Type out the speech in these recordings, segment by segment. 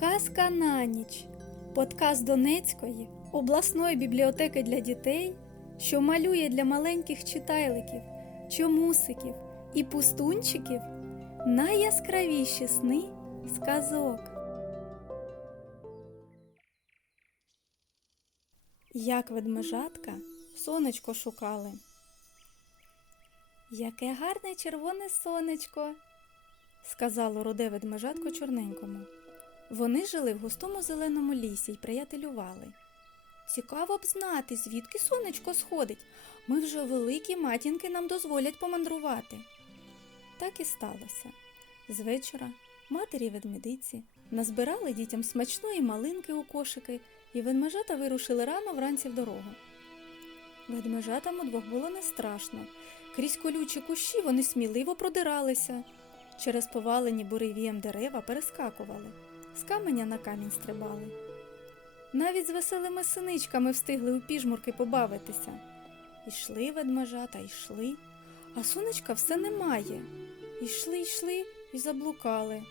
Казка на ніч. Подкаст Донецької обласної бібліотеки для дітей, що малює для маленьких читайликів, чомусиків і пустунчиків найяскравіші сни сказок. Як ведмежатка сонечко шукали. Яке гарне червоне сонечко, сказало руде ведмежатко чорненькому. Вони жили в густому зеленому лісі й приятелювали. Цікаво б знати, звідки сонечко сходить. Ми вже великі матінки нам дозволять помандрувати. Так і сталося. З вечора матері ведмедиці назбирали дітям смачної малинки у кошики, і ведмежата вирушили рано вранці в дорогу. Ведмежатам удвох було не страшно. Крізь колючі кущі вони сміливо продиралися. Через повалені буревієм дерева перескакували, з каменя на камінь стрибали. Навіть з веселими синичками встигли у піжмурки побавитися. Ішли ведмежата, йшли, а сонечка все немає. Ішли, йшли і заблукали.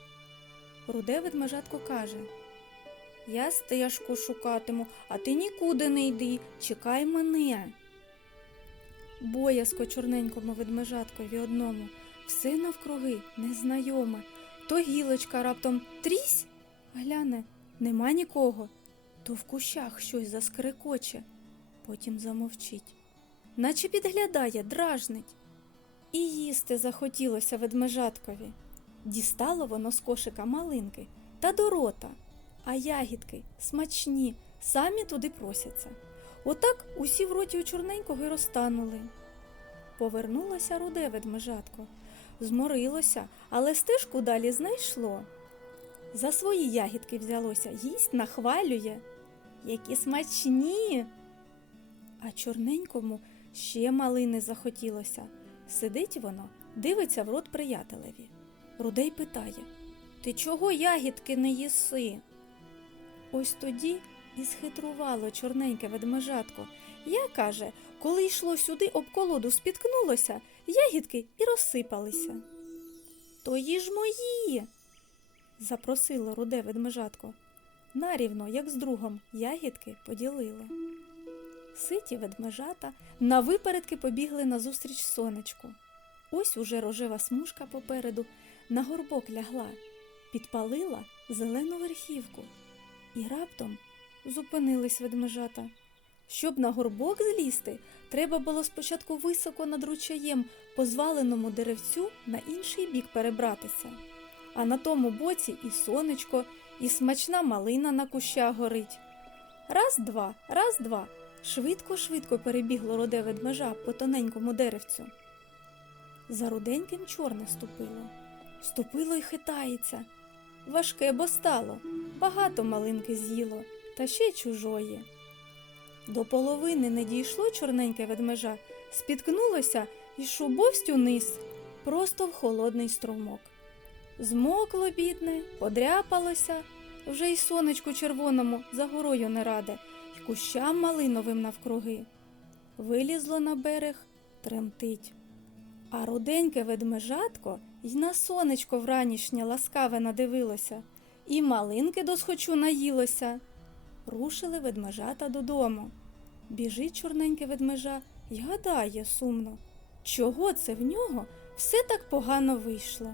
Руде ведмежатко каже Я стежку шукатиму, а ти нікуди не йди, чекай мене. Боязко чорненькому ведмежаткові одному, все навкруги незнайоме, то гілочка раптом трісь, гляне, нема нікого, то в кущах щось заскрикоче, потім замовчить, наче підглядає, дражнить. І їсти захотілося ведмежаткові. Дістало воно з кошика малинки та до рота, а ягідки смачні, самі туди просяться. Отак усі в роті у чорненького й розтанули. Повернулося руде ведмежатко, зморилося, але стежку далі знайшло. За свої ягідки взялося, їсть нахвалює. Які смачні. А чорненькому ще малини захотілося. Сидить воно, дивиться в рот приятелеві. Рудей питає Ти чого ягідки не їси? Ось тоді і схитрувало чорненьке ведмежатко. Я, каже, коли йшло сюди, об колоду спіткнулося, ягідки і розсипалися. То їж мої. Запросило руде ведмежатко. Нарівно, як з другом, ягідки поділило. Ситі ведмежата навипередки побігли назустріч сонечку. Ось уже рожева смужка попереду на горбок лягла, підпалила зелену верхівку. І раптом зупинились ведмежата. Щоб на горбок злізти, треба було спочатку високо над ручаєм по зваленому деревцю на інший бік перебратися. А на тому боці і сонечко, і смачна малина на кущах горить. Раз, два, раз, два. Швидко-швидко перебігло роде ведмежа по тоненькому деревцю. За руденьким чорне ступило. Ступило й хитається. Важке, бо стало, багато малинки з'їло, та ще чужої. До половини не дійшло чорненьке ведмежа, спіткнулося і шубовсть униз, просто в холодний струмок. Змокло, бідне, подряпалося, вже й сонечку червоному за горою не раде, й кущам малиновим навкруги. Вилізло на берег, тремтить. А руденьке ведмежатко й на сонечко вранішнє ласкаве надивилося, і малинки досхочу наїлося. Рушили ведмежата додому. Біжить чорненьке ведмежа й гадає сумно, чого це в нього все так погано вийшло.